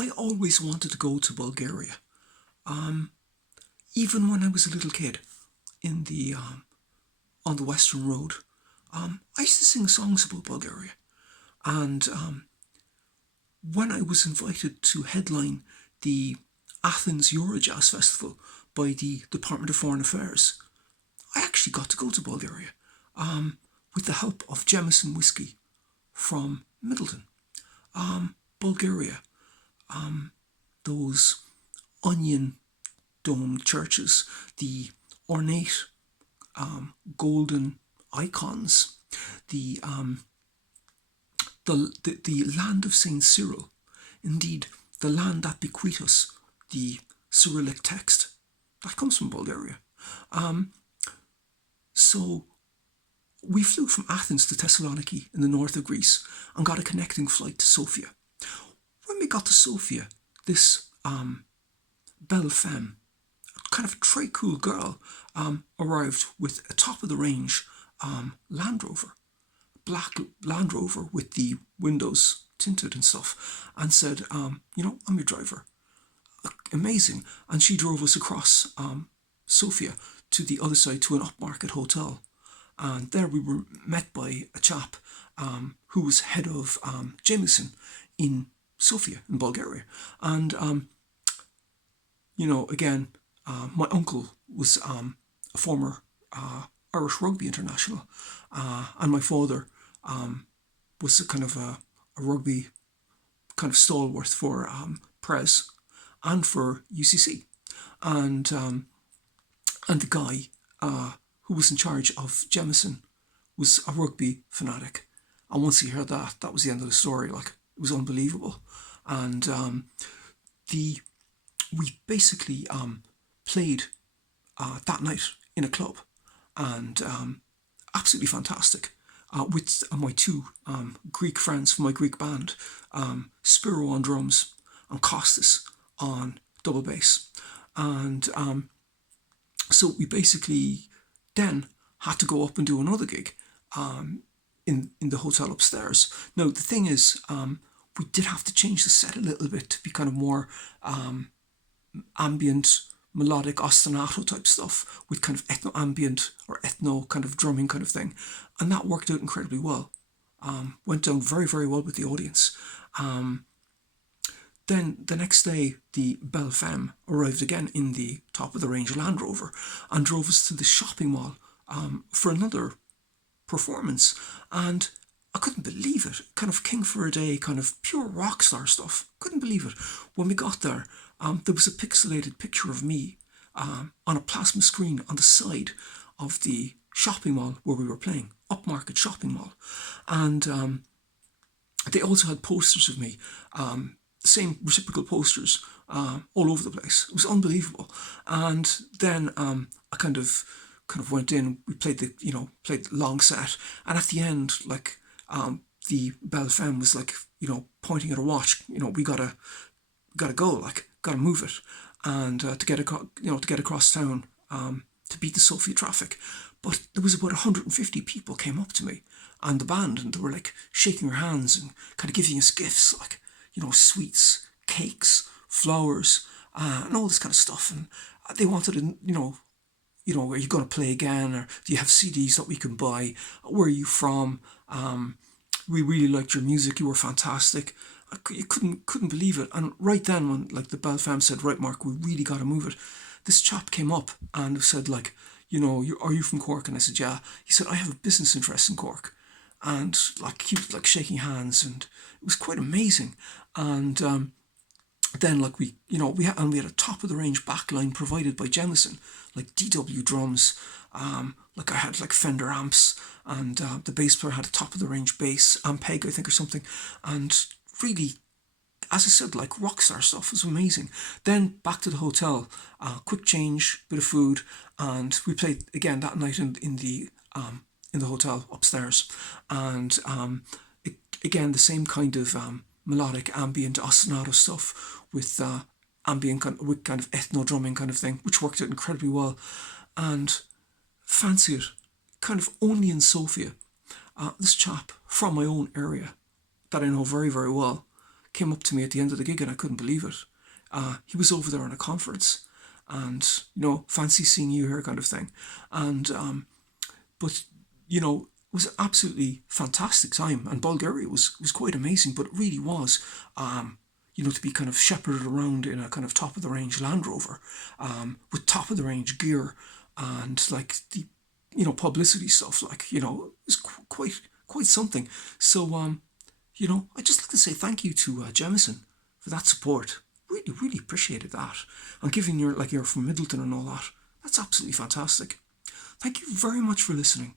I always wanted to go to Bulgaria. Even when I was a little kid in the on the Western Road, I used to sing songs about Bulgaria. And when I was invited to headline the Athens Eurojazz Festival by the Department of Foreign Affairs, I actually got to go to Bulgaria with the help of Jameson Whiskey from Middleton. Bulgaria, those onion domed churches, the ornate golden icons, the land of Saint Cyril, indeed the land that bequeathed us the Cyrillic text, that comes from Bulgaria. So we flew from Athens to Thessaloniki in the north of Greece and got a connecting flight to Sofia. When we got to Sofia, this belle femme, kind of a très cool girl, arrived with a top-of-the-range Land Rover, black Land Rover with the windows tinted and stuff, and said, I'm your driver. Amazing. And she drove us across Sofia to the other side to an upmarket hotel. And there we were met by a chap who was head of Jameson in Sofia, in Bulgaria. And, again, my uncle was a former Irish rugby international, and my father was a kind of a rugby kind of stalwart for Prez and for UCC. And the guy who was in charge of Jameson was a rugby fanatic. And once he heard that, that was the end of the story. Like, it was unbelievable. And we basically played that night in a club, and absolutely fantastic, with my two Greek friends from my Greek band, Spyros on drums and Kostas on double bass. And so we basically then had to go up and do another gig in the hotel upstairs. Now, the thing is, we did have to change the set a little bit to be kind of more ambient, melodic, ostinato type stuff with kind of ethno-ambient or ethno kind of drumming kind of thing. And that worked out incredibly well. Went down very, very well with the audience. Then the next day, the belle femme arrived again in the top-of-the-range Land Rover and drove us to the shopping mall for another performance. And I couldn't believe it. Kind of king for a day, kind of pure rock star stuff. Couldn't believe it. When we got there, there was a pixelated picture of me on a plasma screen on the side of the shopping mall where we were playing, upmarket shopping mall. And they also had posters of me, same reciprocal posters all over the place. It was unbelievable. And then I kind of went in. We played the long set, and at the end, like the belle femme was like pointing at her watch. We gotta go, like gotta move it, and to get across town to beat the Sofia traffic. But there was about 150 people came up to me and the band, and they were like shaking their hands and kind of giving us gifts, like sweets, cakes, flowers, and all this kind of stuff. And they wanted to, are you going to play again, or do you have CDs that we can buy? Where are you from? We really liked your music. You were fantastic. You couldn't believe it. And right then, when like the belle femme said, "Right, Mark, we really got to move it," this chap came up and said, like, are you from Cork? And I said, yeah. He said, I have a business interest in Cork. And like he was like shaking hands, and it was quite amazing. And then like we had a top of the range backline provided by Jameson, like DW drums. Like I had like Fender amps, and the bass player had a top of the range bass, Ampeg I think or something, and really, as I said, like rockstar stuff. It was amazing. Then back to the hotel, quick change, bit of food, and we played again that night in the hotel upstairs. And again, the same kind of melodic, ambient, ostinato stuff with ambient with kind of ethno drumming kind of thing, which worked out incredibly well. And fancy it, kind of only in Sofia, this chap from my own area that I know very, very well came up to me at the end of the gig, and I couldn't believe it. He was over there on a conference, and fancy seeing you here kind of thing. And but it was an absolutely fantastic time, and Bulgaria was quite amazing. But it really was, to be kind of shepherded around in a kind of top of the range Land Rover, with top of the range gear, and like the publicity stuff, like it was quite something. So I just like to say thank you to Jameson for that support. Really, really appreciated that, and given you're from Middleton and all that. That's absolutely fantastic. Thank you very much for listening.